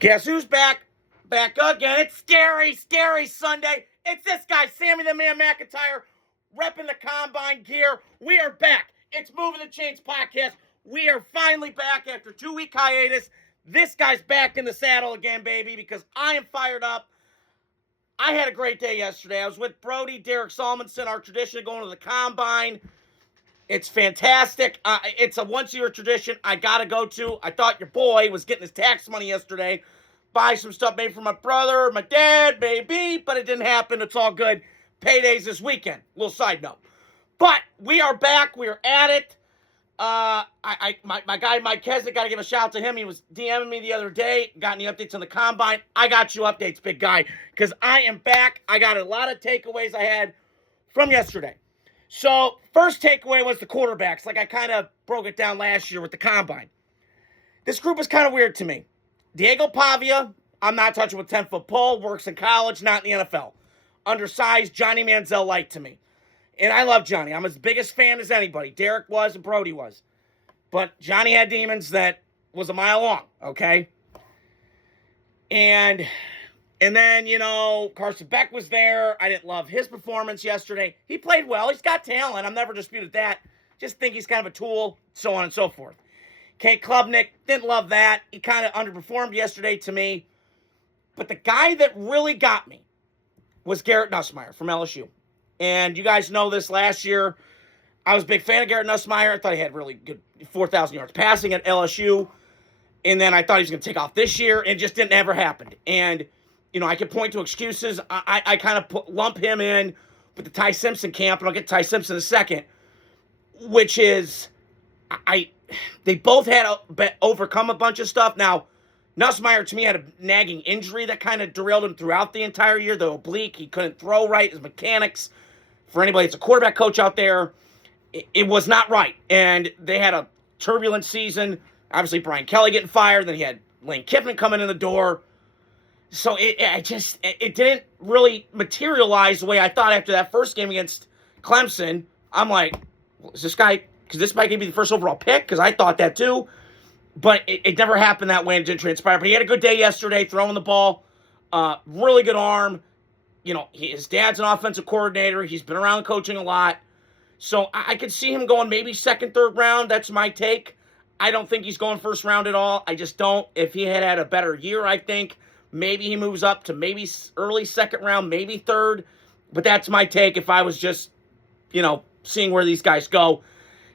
Guess who's back? Back again. It's scary Sunday. It's this guy, Sammy the Man McIntyre, repping the Combine gear. We are back. It's Moving the Chains podcast. We are finally back after 2-week hiatus. This guy's back in the saddle again, baby, because I am fired up. I had a great day yesterday. I was with Brody, Derek Solmonson, our tradition of going to the Combine. It's fantastic. It's a once-a-year tradition I got to go to. I thought your boy was getting his tax money yesterday. Buy some stuff made for my brother, my dad, maybe, but it didn't happen. It's all good. Payday's this weekend. Little side note. But we are back. We are at it. My guy, Mike Kesnick, got to give a shout out to him. He was DMing me the other day. Got any updates on the Combine? I got you updates, big guy, because I am back. I got a lot of takeaways I had from yesterday. So, first takeaway was the quarterbacks, like I kind of broke it down last year with the Combine. This group is kind of weird to me. Diego Pavia, I'm not touching with 10-foot pole, works in college, not in the NFL. Undersized, Johnny Manziel light to me. And I love Johnny. I'm his biggest fan as anybody. Derek was and Brody was. But Johnny had demons that was a mile long, okay? And then, Carson Beck was there. I didn't love his performance yesterday. He played well. He's got talent. I've never disputed that. Just think he's kind of a tool, so on and so forth. Kate Klubnik, didn't love that. He kind of underperformed yesterday to me. But the guy that really got me was Garrett Nussmeier from LSU. And you guys know this last year. I was a big fan of Garrett Nussmeier. I thought he had really good 4,000 yards passing at LSU. And then I thought he was going to take off this year, and it just didn't ever happen. And I could point to excuses. I kind of lump him in with the Ty Simpson camp, and I'll get to Ty Simpson in a second, which is they both had overcome a bunch of stuff. Now, Nussmeier, to me, had a nagging injury that kind of derailed him throughout the entire year. The oblique, he couldn't throw right, his mechanics. For anybody that's a quarterback coach out there, it was not right. And they had a turbulent season. Obviously, Brian Kelly getting fired. Then he had Lane Kiffin coming in the door. So it didn't really materialize the way I thought after that first game against Clemson. I'm like, is this guy, because this might be the first overall pick? Because I thought that too. But it never happened that way and didn't transpire. But he had a good day yesterday throwing the ball. Really good arm. His dad's an offensive coordinator. He's been around coaching a lot. So I could see him going maybe second, third round. That's my take. I don't think he's going first round at all. I just don't. If he had a better year, I think maybe he moves up to maybe early second round, maybe third. But that's my take if I was just, seeing where these guys go.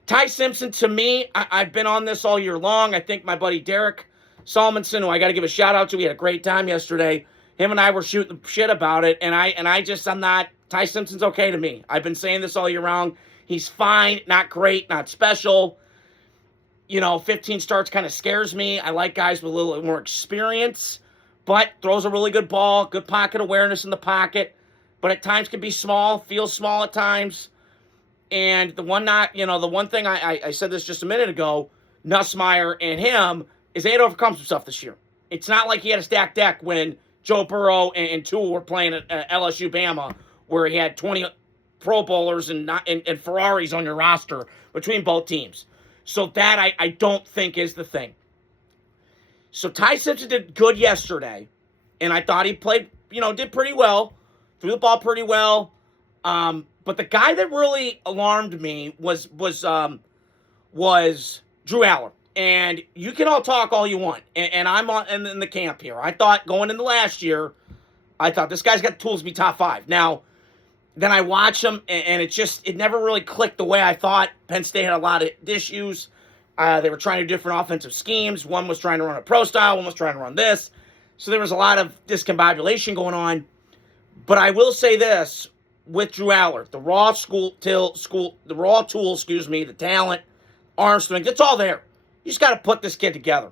Ty Simpson, to me, I've been on this all year long. I think my buddy Derek Solmonson, who I got to give a shout out to, he had a great time yesterday. Him and I were shooting the shit about it, and I'm not, Ty Simpson's okay to me. I've been saying this all year long. He's fine, not great, not special. 15 starts kind of scares me. I like guys with a little more experience, but throws a really good ball, good pocket awareness in the pocket, but at times can be small, feels small at times. And the one thing I said this just a minute ago, Nussmeier and him, is they had overcome some stuff this year. It's not like he had a stacked deck when Joe Burrow and Tua were playing at LSU Bama, where he had 20 Pro Bowlers and Ferraris on your roster between both teams. So that I don't think is the thing. So Ty Simpson did good yesterday, and I thought he played, did pretty well, threw the ball pretty well. But the guy that really alarmed me was Drew Aller. And you can all talk all you want, and I'm in the camp here. I thought going into last year, I thought this guy's got the tools to be top 5. Now, then I watch him, and it never really clicked the way I thought. Penn State had a lot of issues. They were trying to do different offensive schemes. One was trying to run a pro style. One was trying to run this. So there was a lot of discombobulation going on. But I will say this with Drew Aller, the raw tool, the talent, arm strength, it's all there. You just got to put this kid together.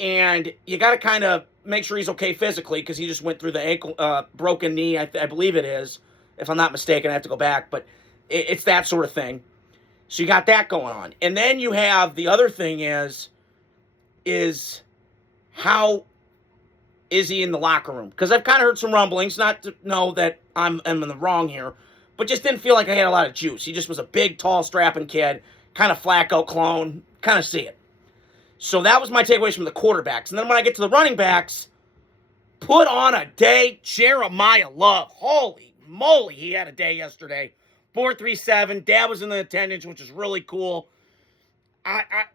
And you got to kind of make sure he's okay physically because he just went through the ankle, broken knee, I believe it is. If I'm not mistaken, I have to go back. But it's that sort of thing. So you got that going on. And then you have the other thing is how is he in the locker room? Because I've kind of heard some rumblings, not to know that I'm in the wrong here, but just didn't feel like I had a lot of juice. He just was a big, tall, strapping kid, kind of Flacco clone, kind of see it. So that was my takeaways from the quarterbacks. And then when I get to the running backs, put on a day. Jeremiah Love, holy moly, he had a day yesterday. 4.37. Dad was in the attendance, which is really cool.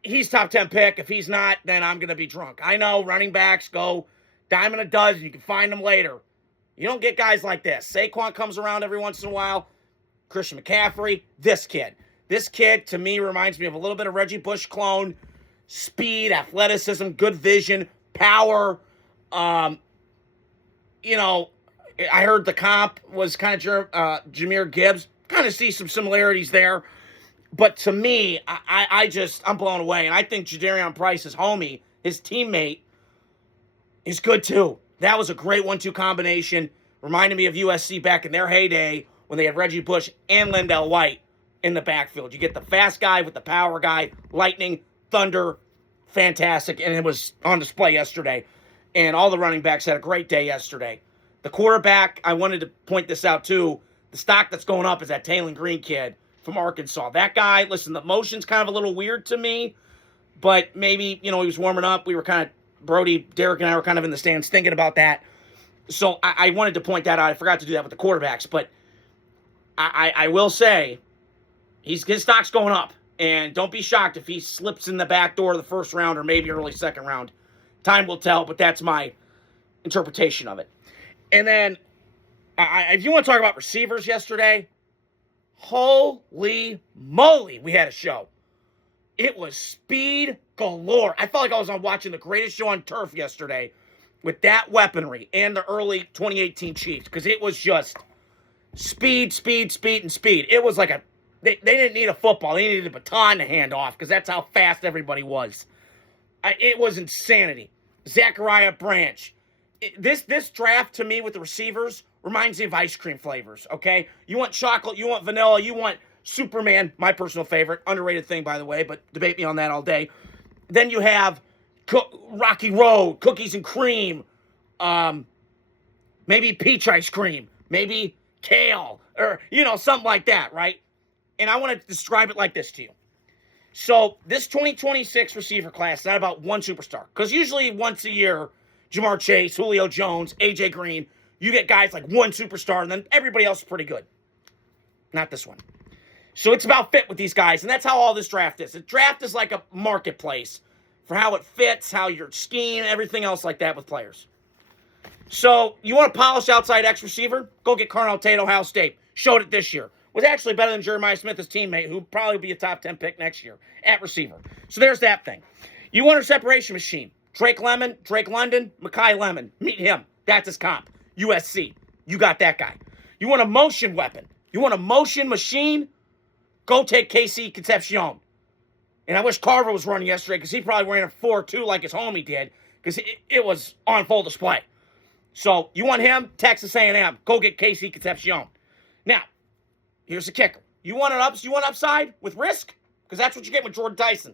He's top 10 pick. If he's not, then I'm going to be drunk. I know running backs go dime a dozen. You can find them later. You don't get guys like this. Saquon comes around every once in a while. Christian McCaffrey. This kid, to me, reminds me of a little bit of Reggie Bush clone. Speed, athleticism, good vision, power. I heard the comp was kind of Jahmyr Gibbs. Kind of see some similarities there. But to me, I'm blown away. And I think Jadarian Price, his homie, his teammate, is good too. That was a great 1-2 combination. Reminded me of USC back in their heyday when they had Reggie Bush and Lendell White in the backfield. You get the fast guy with the power guy, lightning, thunder, fantastic. And it was on display yesterday. And all the running backs had a great day yesterday. The quarterback, I wanted to point this out too. The stock that's going up is that Taylor Green kid from Arkansas. That guy, listen, the motion's kind of a little weird to me, but maybe, he was warming up. We were kind of, Derek and I were kind of in the stands thinking about that. So I wanted to point that out. I forgot to do that with the quarterbacks, but I will say his stock's going up, and don't be shocked if he slips in the back door of the first round or maybe early second round. Time will tell, but that's my interpretation of it. And then, if you want to talk about receivers yesterday, holy moly, we had a show. It was speed galore. I felt like I was watching the greatest show on turf yesterday with that weaponry and the early 2018 Chiefs, because it was just speed, and speed. It was like they didn't need a football. They needed a baton to hand off because that's how fast everybody was. It was insanity. Zachariah Branch. This draft, to me, with the receivers, reminds me of ice cream flavors, okay? You want chocolate, you want vanilla, you want Superman, my personal favorite. Underrated thing, by the way, but debate me on that all day. Then you have Rocky Road, cookies and cream, maybe peach ice cream, maybe kale, or, something like that, right? And I want to describe it like this to you. So this 2026 receiver class is not about one superstar, because usually once a year, Jamar Chase, Julio Jones, A.J. Green, you get guys like one superstar, and then everybody else is pretty good. Not this one. So it's about fit with these guys, and that's how all this draft is. The draft is like a marketplace for how it fits, how you're scheme, everything else like that with players. So you want a polished outside X receiver? Go get Carnell Tate, Ohio State. Showed it this year. Was actually better than Jeremiah Smith, his teammate, who'll probably be a top 10 pick next year at receiver. So there's that thing. You want a separation machine? Drake London, Makai Lemon. Meet him. That's his comp. USC. You got that guy. You want a motion weapon? You want a motion machine? Go take Casey Concepcion. And I wish Carver was running yesterday because he probably ran a 4.2 like his homie did because it was on full display. So you want him? Texas A&M. Go get Casey Concepcion. Now, here's the kicker. You want upside with risk? Because that's what you get with Jordan Tyson.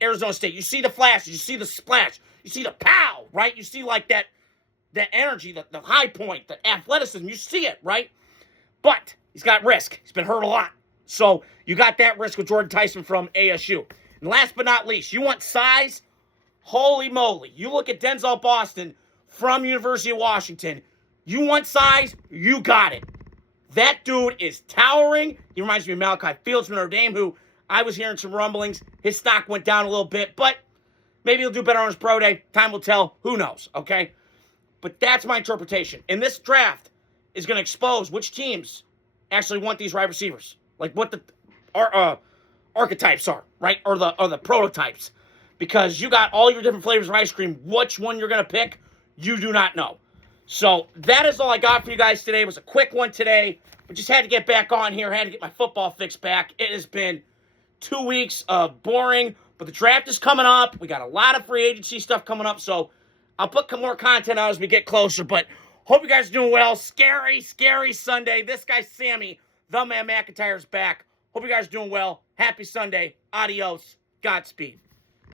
Arizona State. You see the flashes. You see the splash. You see the pow, right? You see like that energy, the high point, the athleticism. You see it, right? But he's got risk. He's been hurt a lot. So you got that risk with Jordan Tyson from ASU. And last but not least, you want size? Holy moly. You look at Denzel Boston from University of Washington. You want size? You got it. That dude is towering. He reminds me of Malachi Fields from Notre Dame, who I was hearing some rumblings. His stock went down a little bit, but maybe he'll do better on his pro day. Time will tell. Who knows, okay? But that's my interpretation. And this draft is going to expose which teams actually want these wide receivers. Like what the archetypes are, right? Or the prototypes. Because you got all your different flavors of ice cream. Which one you're going to pick, you do not know. So that is all I got for you guys today. It was a quick one today. But just had to get back on here. Had to get my football fix back. It has been 2 weeks of boring. But the draft is coming up. We got a lot of free agency stuff coming up. So I'll put more content out as we get closer. But hope you guys are doing well. Scary, scary Sunday. This guy, Sammy, the man McIntyre, is back. Hope you guys are doing well. Happy Sunday. Adios. Godspeed.